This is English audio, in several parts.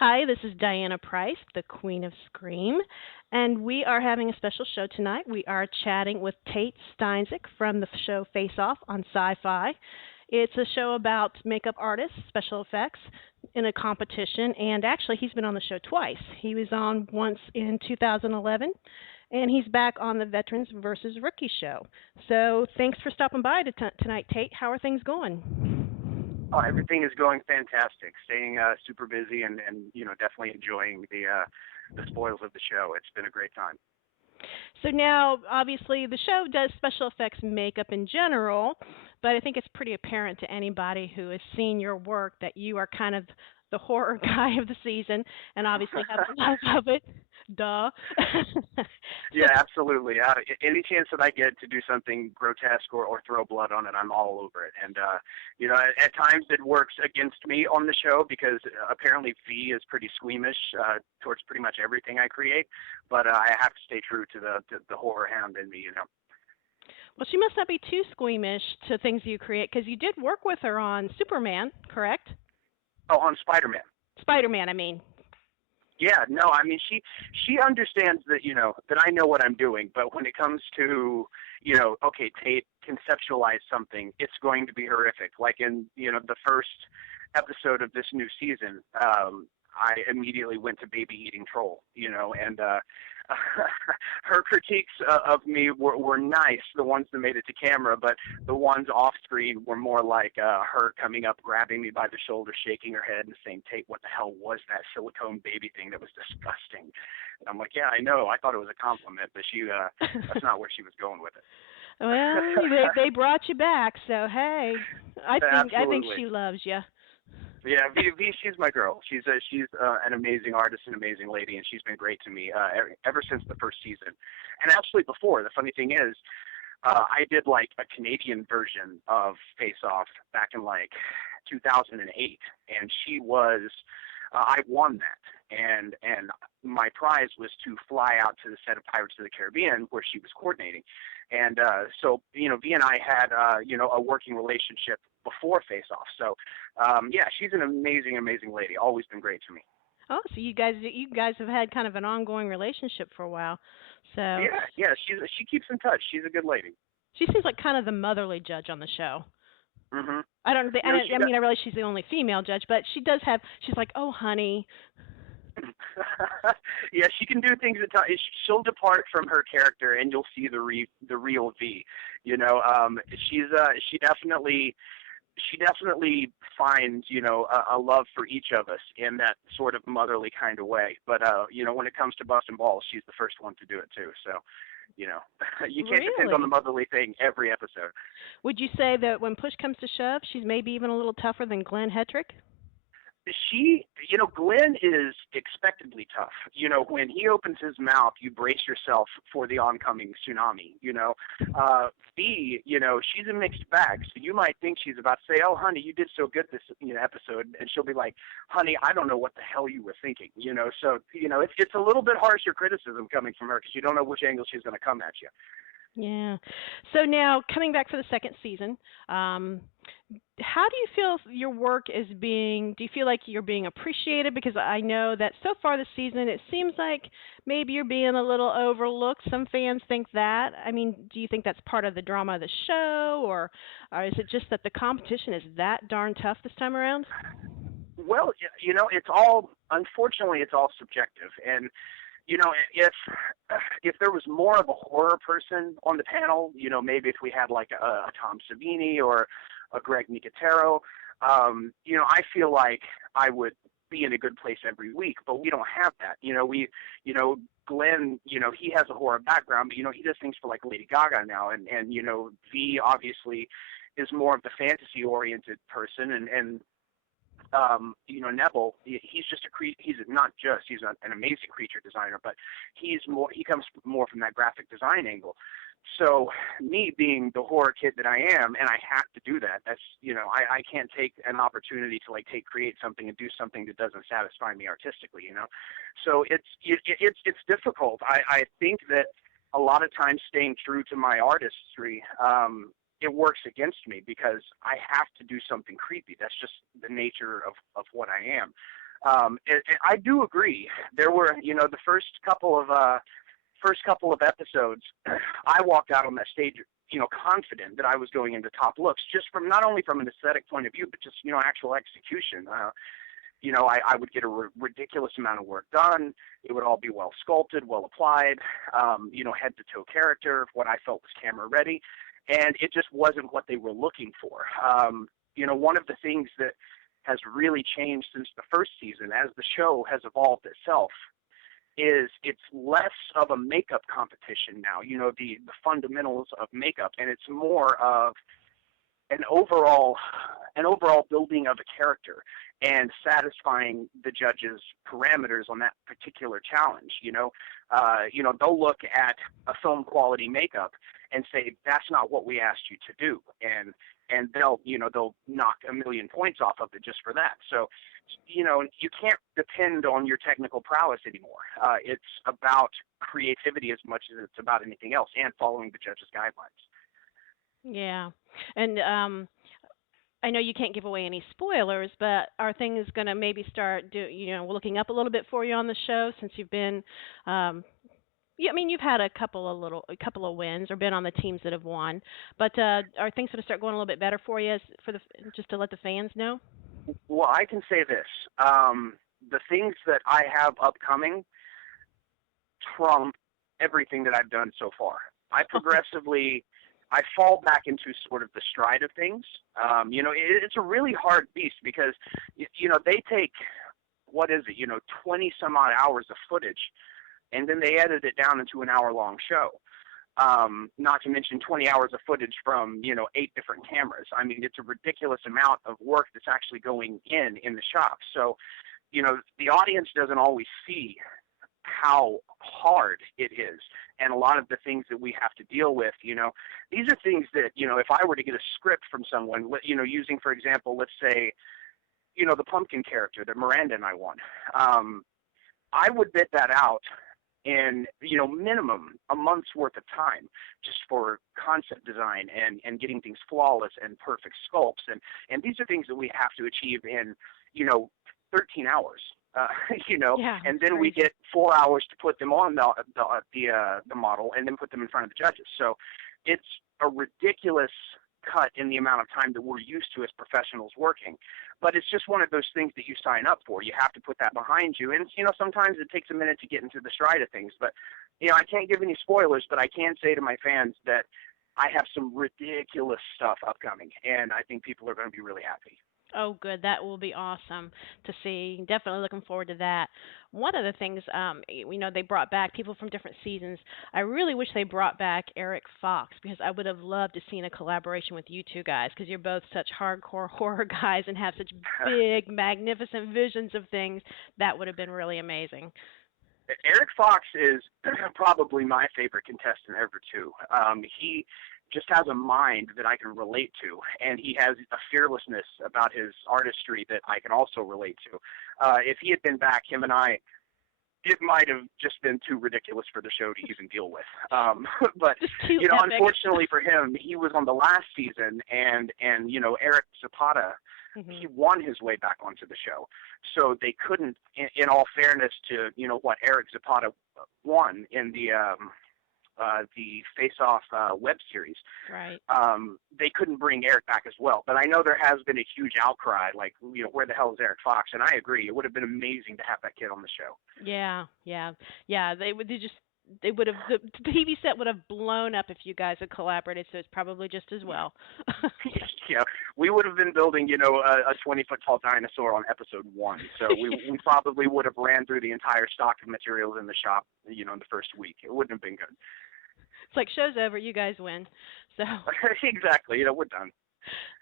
Hi, this is Diana Price, the Queen of Scream, and we are having a special show tonight. We are chatting with Tate Steinsiek from the show Face Off on Sci-Fi. It's a show about makeup artists, special effects in a competition, and actually he's been on the show twice. He was on once in 2011, and he's back on the Veterans versus Rookie show. So thanks for stopping by tonight, Tate. How are things going? Oh, everything is going fantastic. Staying super busy and definitely enjoying the spoils of the show. It's been a great time. So now, obviously, the show does special effects makeup in general, but I think it's pretty apparent to anybody who has seen your work that you are kind of the horror guy of the season, and obviously have a love of it. Duh. Yeah, absolutely. Any chance that I get to do something grotesque or throw blood on it, I'm all over it. And at times it works against me on the show because apparently V is pretty squeamish towards pretty much everything I create. But I have to stay true to the horror hound in me. Well, she must not be too squeamish to things you create because you did work with her on Superman, correct? Oh, on Spider-Man. Spider-Man, I mean. Yeah, no, I mean she understands that that I know what I'm doing, but when it comes to okay, Tate, conceptualize something, it's going to be horrific. Like in the first episode of this new season, I immediately went to baby eating troll, and her critiques of me were nice, the ones that made it to camera, but the ones off screen were more like her coming up, grabbing me by the shoulder, shaking her head, and saying, "Tate, what the hell was that silicone baby thing? That was disgusting." And I'm like, "Yeah, I know. I thought it was a compliment, but that's not where she was going with it." Well, they brought you back, so hey, I think she loves you. Yeah, V, she's my girl. She's an amazing artist, an amazing lady, and she's been great to me ever since the first season. And actually, before, the funny thing is, I did like a Canadian version of Face Off back in like 2008, and she was. I won that, and my prize was to fly out to the set of Pirates of the Caribbean where she was coordinating, and so V and I had a working relationship before Face Off. So yeah, she's an amazing lady. Always been great to me. Oh, so you guys have had kind of an ongoing relationship for a while. So yeah, she keeps in touch. She's a good lady. She seems like kind of the motherly judge on the show. Mhm. I mean, I realize she's the only female judge, but she does have. She's like, "Oh, honey." Yeah, she can do things at times. She'll depart from her character, and you'll see the real V. She definitely finds a love for each of us in that sort of motherly kind of way. But when it comes to busting balls, she's the first one to do it too. So. You can't depend on the motherly thing every episode. Would you say that when push comes to shove, she's maybe even a little tougher than Glenn Hetrick? Glenn is expectedly tough. When he opens his mouth, you brace yourself for the oncoming tsunami. B, she's a mixed bag. So you might think she's about to say, "Oh, honey, you did so good this episode," and she'll be like, "Honey, I don't know what the hell you were thinking." So it's a little bit harsher criticism coming from her because you don't know which angle she's going to come at you. Yeah. So now, coming back for the second season, how do you feel your work is being, do you feel like you're being appreciated? Because I know that so far this season, it seems like maybe you're being a little overlooked. Some fans think that. I mean, do you think that's part of the drama of the show, or is it just that the competition is that darn tough this time around? Well, unfortunately, it's all subjective. And if there was more of a horror person on the panel, maybe if we had like a Tom Savini or a Greg Nicotero, I feel like I would be in a good place every week, but we don't have that. Glenn, he has a horror background, but he does things for like Lady Gaga now, and V obviously is more of the fantasy oriented person, and Neville, he's an amazing creature designer, but he comes more from that graphic design angle. So me being the horror kid that I am, and I have to do that. That's I can't take an opportunity to create something and do something that doesn't satisfy me artistically. So it's difficult. I think that a lot of times staying true to my artistry, it works against me because I have to do something creepy. That's just the nature of what I am. I do agree. There were, the first couple of episodes, I walked out on that stage, confident that I was going into top looks, just from not only from an aesthetic point of view, but just actual execution. I would get a ridiculous amount of work done. It would all be well sculpted, well applied, head to toe character, what I felt was camera ready, and it just wasn't what they were looking for. One of the things that has really changed since the first season, as the show has evolved itself, is it's less of a makeup competition now, the fundamentals of makeup, and it's more of an overall building of a character and satisfying the judges' parameters on that particular challenge. They'll look at a film quality makeup and say, that's not what we asked you to do, and they'll knock a million points off of it just for that. So you can't depend on your technical prowess anymore. It's about creativity as much as it's about anything else, and following the judges' guidelines. Yeah. And I know you can't give away any spoilers, but are things going to maybe start looking up a little bit for you on the show, since you've been you've had a couple of wins or been on the teams that have won, but are things going to start going a little bit better for you, just to let the fans know? Well, I can say this. The things that I have upcoming trump everything that I've done so far. I fall back into sort of the stride of things. It's a really hard beast because, they take, 20 some odd hours of footage, and then they edit it down into an hour-long show. Not to mention 20 hours of footage from, 8 different cameras. I mean, it's a ridiculous amount of work that's actually going in the shop. So, the audience doesn't always see how hard it is, and a lot of the things that we have to deal with. These are things that, if I were to get a script from someone, using, for example, let's say, the pumpkin character that Miranda and I won, I would bid that out in, minimum a month's worth of time, just for concept design and getting things flawless and perfect sculpts. And these are things that we have to achieve in, 13 hours. Yeah, and then we get 4 hours to put them on the model, and then put them in front of the judges. So it's a ridiculous cut in the amount of time that we're used to as professionals working. But it's just one of those things that you sign up for. You have to put that behind you. And, sometimes it takes a minute to get into the stride of things. But, I can't give any spoilers, but I can say to my fans that I have some ridiculous stuff upcoming, and I think people are going to be really happy. Oh, good. That will be awesome to see. Definitely looking forward to that. One of the things, they brought back people from different seasons. I really wish they brought back Eric Fox, because I would have loved to seen a collaboration with you two guys, because you're both such hardcore horror guys and have such big, magnificent visions of things. That would have been really amazing. Eric Fox is probably my favorite contestant ever, too. He just has a mind that I can relate to, and he has a fearlessness about his artistry that I can also relate to. If he had been back, him and I, it might have just been too ridiculous for the show to even deal with. But unfortunately for him, he was on the last season, and Eric Zapata, he won his way back onto the show. So they couldn't, in all fairness to what Eric Zapata won in the Face Off web series. Right. They couldn't bring Eric back as well. But I know there has been a huge outcry, like, where the hell is Eric Fox? And I agree. It would have been amazing to have that kid on the show. Yeah. They would have, the TV set would have blown up if you guys had collaborated, so it's probably just as well. Yeah, we would have been building, a 20-foot tall dinosaur on episode 1. So we probably would have ran through the entire stock of materials in the shop, in the first week. It wouldn't have been good. It's like, show's over, you guys win. So exactly, we're done.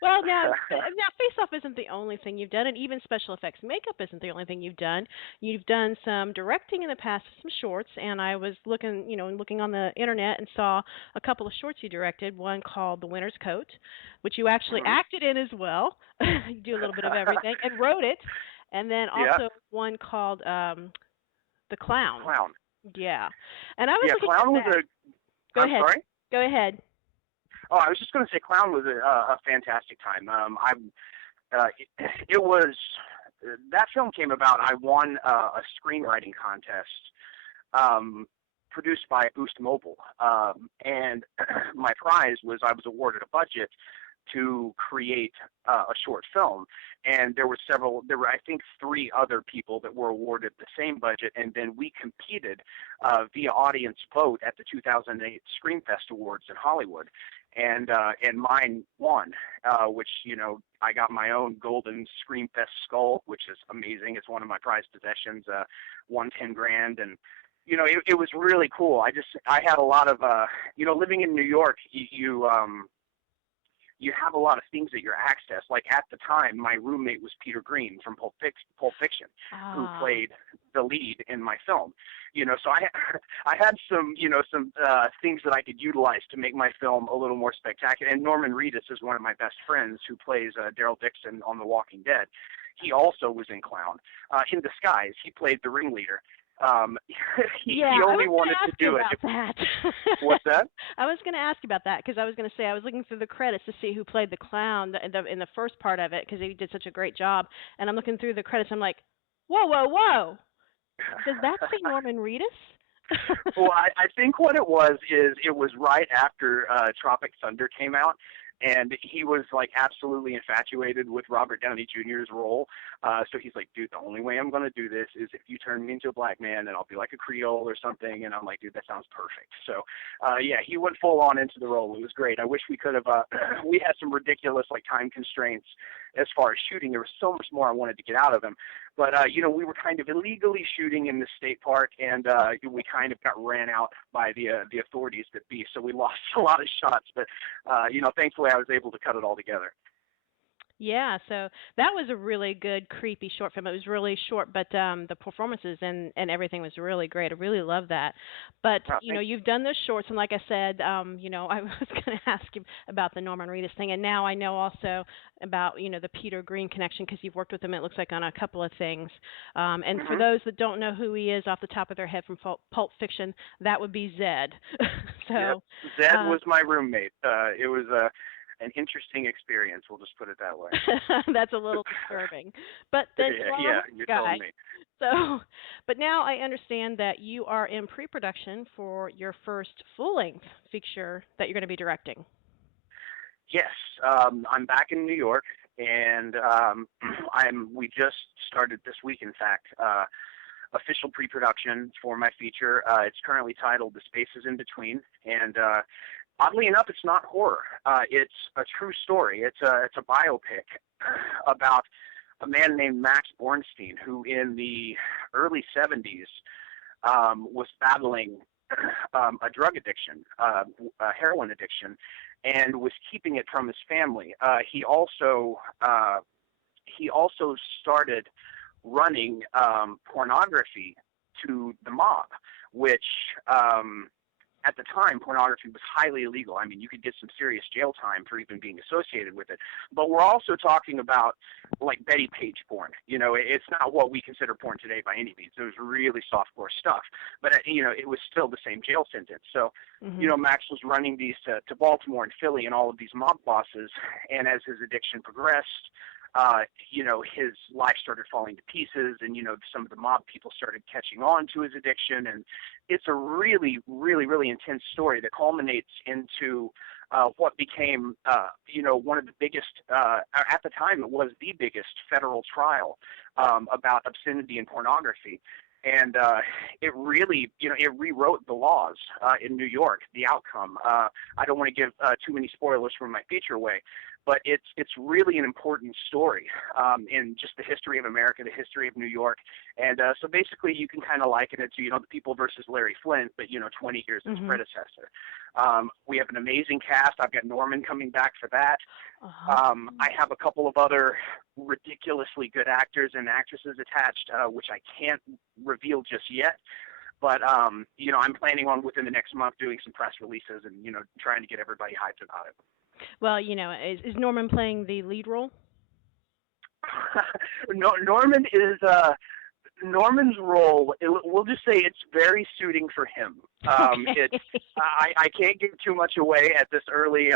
Well, now Face Off isn't the only thing you've done, and even special effects makeup isn't the only thing you've done. You've done some directing in the past, some shorts, and I was looking on the internet and saw a couple of shorts you directed. One called The Winter's Coat, which you actually acted in as well. You do a little bit of everything, and wrote it. And then also one called The Clown. Clown. Yeah. And I was looking Clown at that. was Go ahead. Sorry? Go ahead. Oh, I was just going to say Clown was a fantastic time. It was that film came about. I won a screenwriting contest produced by Boost Mobile, and my prize was I was awarded a budget to create a short film, and there were I think 3 other people that were awarded the same budget, and then we competed via audience vote at the 2008 Screamfest Awards in Hollywood, and mine won, which, I got my own golden Screamfest skull, which is amazing. It's one of my prized possessions, won 10 grand, and it was really cool. I had a lot of, living in New York, you have a lot of things at your access. Like at the time, my roommate was Peter Green from Pulp Fiction, who played the lead in my film. So I had some things that I could utilize to make my film a little more spectacular. And Norman Reedus is one of my best friends, who plays Daryl Dixon on The Walking Dead. He also was in Clown. In Disguise, he played the ringleader. He only wanted to do it. What's that? I was going to ask about that, because I was going to say I was looking through the credits to see who played the clown in the first part of it, because he did such a great job. And I'm looking through the credits. I'm like, whoa. Does that say Norman Reedus? Well, I think what it was right after Tropic Thunder came out. And he was like absolutely infatuated with Robert Downey Jr.'s role. So he's like, dude, the only way I'm going to do this is if you turn me into a black man, and I'll be like a Creole or something. And I'm like, dude, that sounds perfect. So, he went full on into the role. It was great. I wish we could have, we had some ridiculous like time constraints as far as shooting. There was so much more I wanted to get out of him. But, we were kind of illegally shooting in the state park, and we kind of got ran out by the authorities that be. So we lost a lot of shots. But, thankfully I was able to cut it all together. Yeah, so that was a really good, creepy short film. It was really short, but the performances and everything was really great. I really love that. But, you've done those shorts, and like I said, I was going to ask you about the Norman Reedus thing, and now I know also about, the Peter Green connection, because you've worked with him, it looks like, on a couple of things. And for those that don't know who he is off the top of their head from Pulp Fiction, that would be Zed. Yep. Zed was my roommate. It was an interesting experience. We'll just put it that way. That's a little disturbing, but then you're telling me. So, but now I understand that you are in pre-production for your first full-length feature that you're going to be directing. Yes, I'm back in New York, and we just started this week, in fact, official pre-production for my feature. It's currently titled "The Spaces in Between," and oddly enough, it's not horror. It's a true story. It's a biopic about a man named Max Bornstein, who in the early 70s was battling a drug addiction, a heroin addiction, and was keeping it from his family. He also started running pornography to the mob, which at the time, pornography was highly illegal. I mean, you could get some serious jail time for even being associated with it. But we're also talking about, like, Betty Page porn. It's not what we consider porn today by any means. It was really softcore stuff. But, it was still the same jail sentence. So, Max was running these to Baltimore and Philly and all of these mob bosses. And as his addiction progressed, his life started falling to pieces, and, some of the mob people started catching on to his addiction. And it's a really, really, really intense story that culminates into what became, one of the biggest, at the time it was the biggest federal trial about obscenity and pornography. And it really, it rewrote the laws in New York, the outcome. I don't want to give too many spoilers from my feature away, but it's really an important story in just the history of America, the history of New York. And so basically you can kind of liken it to, the People versus Larry Flint, but, 20 years as predecessor. We have an amazing cast. I've got Norman coming back for that. I have a couple of other ridiculously good actors and actresses attached, which I can't reveal just yet. But, I'm planning on within the next month doing some press releases and, trying to get everybody hyped about it. Well, is Norman playing the lead role? No, Norman's role, we'll just say it's very suiting for him. Okay. I can't give too much away at this early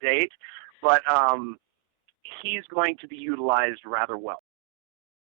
date, but he's going to be utilized rather well.